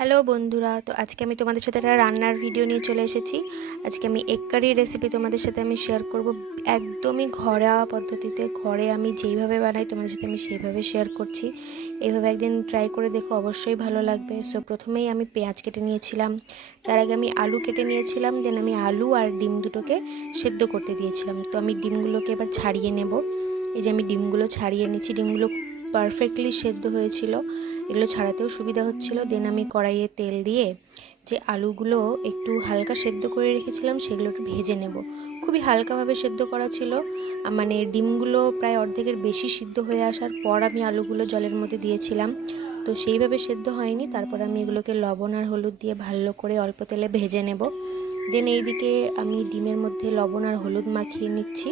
Hello বন্ধুরা, তো আজকে আমি তোমাদের সাথে একটা রান্নার ভিডিও নিয়ে চলে এসেছি। আজকে আমি এগ কারি রেসিপি তোমাদের সাথে আমি শেয়ার করব। একদমই ঘরোয়া পদ্ধতিতে, ঘরে আমি যেইভাবে বানাই তোমাদের সাথে আমি সেইভাবে শেয়ার করছি। এইভাবে একদিন ট্রাই করে দেখো, অবশ্যই ভালো লাগবে। সো প্রথমেই আমি পেঁয়াজ কেটে নিয়েছিলাম, তার আগে আমি আলু কেটে নিয়েছিলাম, দেন আমি আলু আর ডিম দুটোকে সেদ্ধ করতে দিয়েছিলাম। তো আমি ডিমগুলোকে এবার ছাড়িয়ে নেব। এই যে আমি ডিমগুলো ছাড়িয়ে নিচ্ছি, ডিমগুলো পারফেক্টলি সেদ্ধ হয়েছিল, এগুলো ছাড়াতেও সুবিধা হচ্ছিল। দেন আমি কড়াইয়ে তেল দিয়ে যে আলুগুলো একটু হালকা সেদ্ধ করে রেখেছিলাম সেগুলো একটু ভেজে নেব। খুবই হালকাভাবে সেদ্ধ করা ছিল, মানে ডিমগুলো প্রায় অর্ধেকের বেশি সিদ্ধ হয়ে আসার পর আমি আলুগুলো জলের মধ্যে দিয়েছিলাম, তো সেইভাবে সেদ্ধ হয়নি। তারপর আমি এগুলোকে লবণ আর হলুদ দিয়ে ভালো করে অল্প তেলে ভেজে নেব। দেন এইদিকে আমি ডিমের মধ্যে লবণ আর হলুদ মাখিয়ে নিচ্ছি।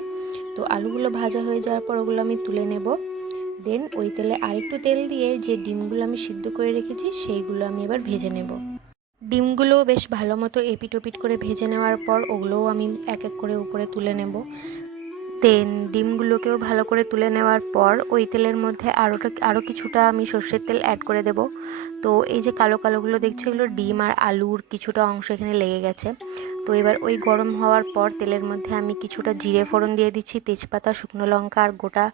তো আলুগুলো ভাজা হয়ে যাওয়ার পর ওগুলো আমি তুলে নেব। দেন ওই তেলে আরেকটু তেল দিয়ে যে ডিমগুলো আমি সিদ্ধ করে রেখেছি সেইগুলো আমি এবার ভেজে নেব। ডিমগুলো বেশ ভালো মতো এপিট ওপিট করে ভেজে নেওয়ার পর ওগুলোও আমি এক এক করে উপরে তুলে নেব। দেন ডিমগুলোকেও ভালো করে তুলে নেওয়ার পর ওই তেলের মধ্যে আরও কিছুটা আমি সর্ষের তেল অ্যাড করে দেব। তো এই যে কালো কালোগুলো দেখছো, এগুলো ডিম আর আলুর কিছুটা অংশ এখানে লেগে গেছে। তো এবার ওই গরম হওয়ার পর তেলের মধ্যে আমি কিছুটা জিরে ফোড়ন দিয়ে দিচ্ছি, তেজপাতা, শুকনো লঙ্কা আর গোটা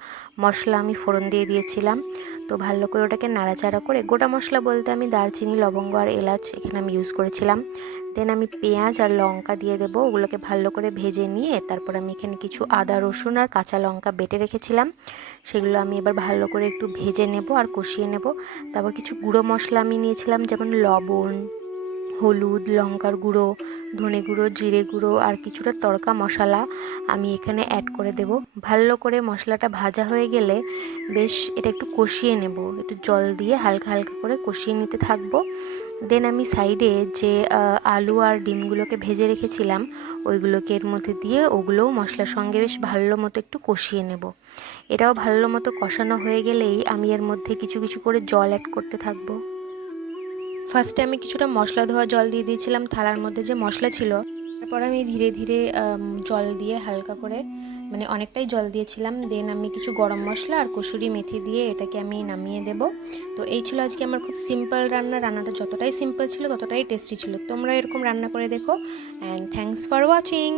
মশলা আমি ফোড়ন দিয়ে দিয়েছিলাম। তো ভালো করে ওটাকে নাড়াচাড়া করে, গোটা মশলা বলতে আমি দারচিনি, লবঙ্গ আর এলাচ এখানে আমি ইউজ করেছিলাম। দেন আমি পেঁয়াজ আর লঙ্কা দিয়ে দেবো, ওগুলোকে ভালো করে ভেজে নিয়ে তারপর আমি এখানে কিছু আদা, রসুন আর কাঁচা লঙ্কা বেটে রেখেছিলাম, সেগুলো আমি এবার ভালো করে একটু ভেজে নেব আর কষিয়ে নেব। তারপর কিছু গুঁড়ো মশলা আমি নিয়েছিলাম, যেমন লবণ, হলুদ, লঙ্কার গুঁড়ো, ধনে গুঁড়ো, জিরে গুঁড়ো আর কিছুটা তড়কা মশলা আমি এখানে অ্যাড করে দেব। ভালো করে মশলাটা ভাজা হয়ে গেলে বেশ এটা একটু কষিয়ে নেব, একটু জল দিয়ে হালকা হালকা করে কষিয়ে নিতে থাকবো। দেন আমি সাইডে যে আলু আর ডিমগুলোকে ভেজে রেখেছিলাম ওইগুলোকে এর মধ্যে দিয়ে ওগুলোও মশলার সঙ্গে বেশ ভালো মতো একটু কষিয়ে নেব। এটাও ভালো মতো কষানো হয়ে গেলেই আমি এর মধ্যে কিছু কিছু করে জল অ্যাড করতে থাকবো। ফার্স্টে আমি কিছুটা মশলা ধোয়া জল দিয়ে দিয়েছিলাম থালার মধ্যে যে মশলা ছিল, তারপর আমি ধীরে ধীরে জল দিয়ে হালকা করে, মানে অনেকটাই জল দিয়েছিলাম। দেন আমি কিছু গরম মশলা আর কসুরি মেথি দিয়ে এটাকে আমি নামিয়ে দেব। তো এই ছিল আজকে আমার খুব সিম্পল রান্না। রান্নাটা যতটাই সিম্পল ছিল ততটাই টেস্টি ছিল। তোমরা এরকম রান্না করে দেখো। And thanks for watching.